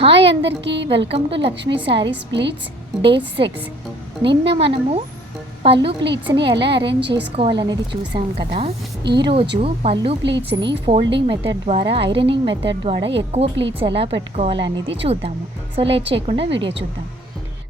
Hi అందరికీ welcome to Lakshmi saris pleats day 6. నిన్న మనము పళ్ళు ప్లీట్స్ని ఎలా అరేంజ్ చేసుకోవాలనేది చూసాం కదా. ఈరోజు పళ్ళు ప్లీట్స్ని ఫోల్డింగ్ మెథడ్ ద్వారా, ఐరనింగ్ మెథడ్ ద్వారా ఎక్కువ ప్లీట్స్ ఎలా పెట్టుకోవాలనేది చూద్దాము. సో లేట్ చేయకుండా వీడియో చూద్దాం.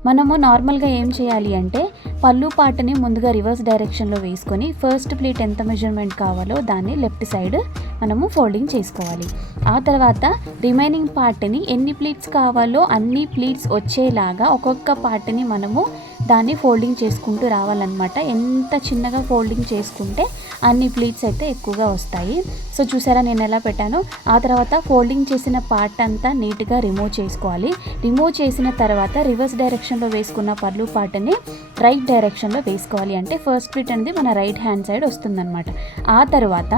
మనము నార్మల్గా ఏం చేయాలి అంటే పళ్ళు పార్ట్ని ముందుగా రివర్స్ డైరెక్షన్లో వేసుకొని ఫస్ట్ ప్లీట్ ఎంత మెజర్మెంట్ కావాలో దాన్ని లెఫ్ట్ సైడ్ మనము ఫోల్డింగ్ చేసుకోవాలి. ఆ తర్వాత రిమైనింగ్ పార్ట్ని ఎన్ని ప్లీట్స్ కావాలో అన్ని ప్లీట్స్ వచ్చేలాగా ఒక్కొక్క పార్ట్ని మనము దాన్ని ఫోల్డింగ్ చేసుకుంటూ రావాలన్నమాట. ఎంత చిన్నగా ఫోల్డింగ్ చేసుకుంటే అన్ని ప్లీట్స్ అయితే ఎక్కువగా వస్తాయి. సో చూసారా నేను ఎలా పెట్టానో. ఆ తర్వాత ఫోల్డింగ్ చేసిన పార్ట్ అంతా నీట్గా రిమూవ్ చేసుకోవాలి. రిమూవ్ చేసిన తర్వాత రివర్స్ డైరెక్షన్లో వేసుకున్న పళ్ళు పార్ట్ని రైట్ డైరెక్షన్లో వేసుకోవాలి. అంటే ఫస్ట్ ప్లీట్ అనేది మన రైట్ హ్యాండ్ సైడ్ వస్తుందన్నమాట. ఆ తర్వాత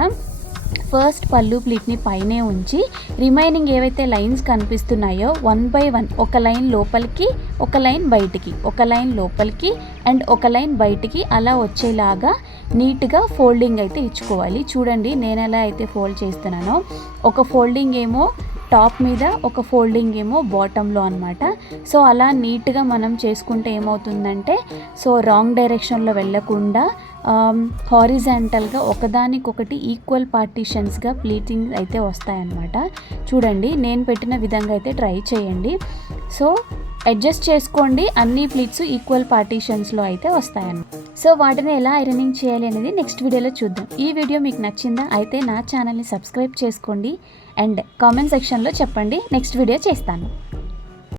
ఫస్ట్ పళ్ళు ప్లీట్ని పైనే ఉంచి రిమైనింగ్ ఏవైతే లైన్స్ కనిపిస్తున్నాయో 1 by 1 ఒక లైన్ లోపలికి, ఒక లైన్ బయటికి, ఒక లైన్ లోపలికి అండ్ ఒక లైన్ బయటికి అలా వచ్చేలాగా నీట్గా ఫోల్డింగ్ అయితే ఇచ్చుకోవాలి. చూడండి నేను ఎలా అయితే ఫోల్డ్ చేస్తున్నానో, ఒక ఫోల్డింగ్ ఏమో టాప్ మీద, ఒక ఫోల్డింగ్ ఏమో బాటంలో అనమాట. సో అలా నీట్గా మనం చేసుకుంటే ఏమవుతుందంటే, సో రాంగ్ డైరెక్షన్లో వెళ్ళకుండా హారిజాంటల్గా ఒకదానికొకటి ఈక్వల్ పార్టీషన్స్గా ప్లీటింగ్ అయితే వస్తాయన్నమాట. చూడండి నేను పెట్టిన విధంగా అయితే ట్రై చేయండి. సో అడ్జస్ట్ చేసుకోండి, అన్ని ప్లీట్స్ ఈక్వల్ పార్టీషన్స్లో అయితే వస్తాయన్నమాట. సో వాటిని ఎలా ఐరనింగ్ చేయాలి అనేది నెక్స్ట్ వీడియోలో చూద్దాం. ఈ వీడియో మీకు నచ్చిందా అయితే నా ఛానల్ని సబ్స్క్రైబ్ చేసుకోండి అండ్ కామెంట్ సెక్షన్లో చెప్పండి, నెక్స్ట్ వీడియో చేస్తాను.